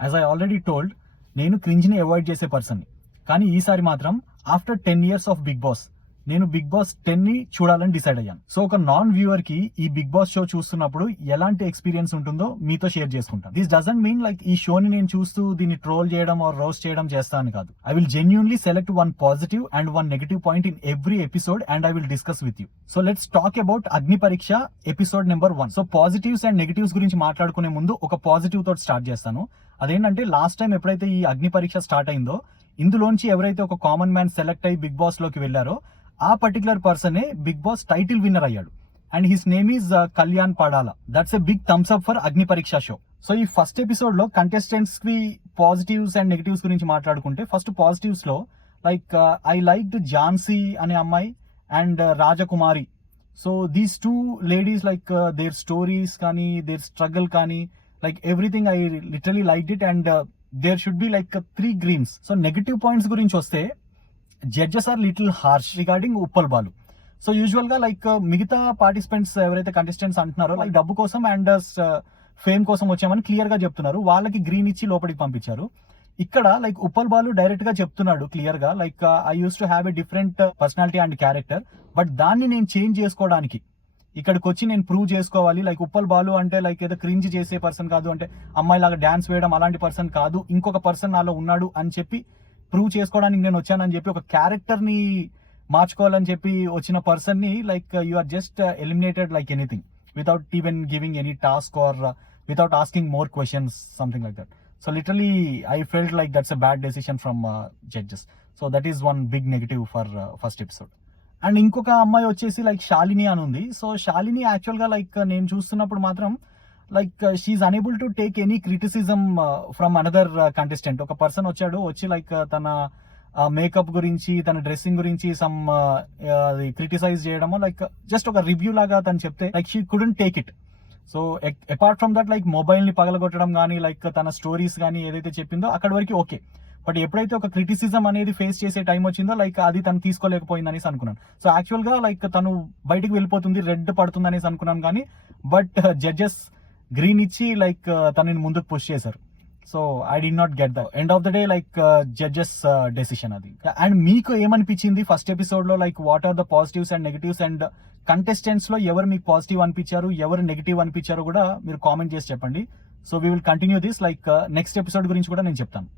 As I already told, నేను క్రింజ్ని avoid చేసే person. కానీ ఈసారి మాత్రం after 10 years of Bigg Boss నేను బిగ్ బాస్ 10 ని చూడాలని డిసైడ్ అయ్యాను. సో ఒక నాన్ వ్యూవర్ కి ఈ బిగ్ బాస్ షో చూస్తున్నప్పుడు ఎలాంటి ఎక్స్పీరియన్స్ ఉంటుందో మీతో షేర్ చేసుకుంటాను. దిస్ డజంట్ మీన్ లైక్ ఈ షోని నేను చూస్తూ దీన్ని ట్రోల్ చేయడం ఆర్ రోస్ట్ చేయడం చేస్తాను కాదు. I will genuinely select one positive and one negative point in every episode and I will discuss with you. So let's talk about అగ్ని పరీక్ష episode number 1. So positives and negatives గురించి మాట్లాడుకునే ముందు ఒక positive తోటి స్టార్ట్ చేస్తాను. అదేంటంటే last time ఎప్పుడైతే ఈ అగ్ని పరీక్ష స్టార్ట్ అయిందో ఇందులోంచి ఎవరైతే ఒక కామన్ మ్యాన్ సెలెక్ట్ అయ్యి బిగ్ బాస్ లోకి వెళ్లారో ఆ పర్టికులర్ పర్సనే బిగ్ బాస్ టైటిల్ విన్నర్ అయ్యాడు. And his name is Kalyan Padala. That's a big thumbs up for Agni Pariksha show. So ఈ ఫస్ట్ ఎపిసోడ్ లో కంటెస్టెంట్స్ కి పాజిటివ్స్ అండ్ నెగటివ్స్ గురించి మాట్లాడుకుంటే, ఫస్ట్ పాజిటివ్స్ లో లైక్ ఐ లైక్డ్ ఝాన్సీ అనే అమ్మాయి అండ్ Rajakumari. So these two ladies like their stories కానీ దేర్ స్ట్రగల్ కానీ like everything I literally liked it and there should be like 3 greens. So negative points గురించి వస్తే judges are little harsh regarding Uppal Balu. So usual గా like మిగతా participants ఎవరైతే contestants అంటున్నారో like డబ్బు కోసం అండ్ ఫేమ్ కోసం వచ్చామని క్లియర్ గా చెప్తున్నారు. వాళ్ళకి గ్రీన్ ఇచ్చి లోపలికి పంపించారు. ఇక్కడ లైక్ ఉప్పల్ బాలు డైరెక్ట్ గా చెప్తున్నాడు క్లియర్ గా like I use to have a different personality and character, but దాన్ని నేను చేంజ్ చేసుకోవడానికి ఇక్కడికి వచ్చి నేను ప్రూవ్ చేసుకోవాలి. లైక్ ఉప్పల్ బాలు అంటే లైక్ ఏదో క్రింజ్ చేసే పర్సన్ కాదు, అంటే అమ్మాయి లాగా డాన్స్ వేయడం అలాంటి పర్సన్ కాదు, ఇంకొక పర్సన్ నాలో ఉన్నాడు అని చెప్పి ప్రూవ్ చేసుకోవడానికి నేను వచ్చానని చెప్పి ఒక క్యారెక్టర్ ని మార్చుకోవాలని చెప్పి వచ్చిన పర్సన్ ని like you are just eliminated like anything without even giving any task or without asking more questions, something like that. So literally I felt like that's a bad decision from judges. So that is one big negative for first episode. And ఇంకొక అమ్మాయి వచ్చేసి like Shalini అని ఉంది. So Shalini actual గా like నేను చూస్తున్నప్పుడు మాత్రం like she unable to take any criticism from another contestant. ఒక పర్సన్ వచ్చి లైక్ తన మేకప్ గురించి తన డ్రెస్సింగ్ గురించి సమ్ క్రిటిసైజ్ చేయడము, లైక్ జస్ట్ ఒక రివ్యూ లాగా తను చెప్తే like she couldn't take it. So apart from that like mobile ని పగలగొట్టడం కానీ లైక్ తన స్టోరీస్ కానీ ఏదైతే చెప్పిందో అక్కడి వరకు ఓకే. బట్ ఎప్పుడైతే ఒక క్రిటిసిజం అనేది ఫేస్ చేసే టైం వచ్చిందో లైక్ అది తను తీసుకోలేకపోయింది అనేసి అనుకున్నాను. సో యాక్చువల్ గా లైక్ తను బయటికి వెళ్ళిపోతుంది, రెడ్ పడుతుంది అనేసి అనుకున్నాను. కానీ బట్ జడ్జెస్ గ్రీన్ ఇచ్చి లైక్ తనని ముందుకు పుష్ చేశారు. So I did not get the end of the day like judges decision అది. అండ్ మీకు ఏమనిపించింది ఫస్ట్ ఎపిసోడ్ లో, like what are the positives and negatives, and contestants లో ఎవరు మీకు పాజిటివ్ అనిపించారు, ఎవరు నెగటివ్ అనిపించారో కూడా మీరు కామెంట్ చేసి చెప్పండి. So we will continue this like next episode గురించి కూడా నేను చెప్తాను.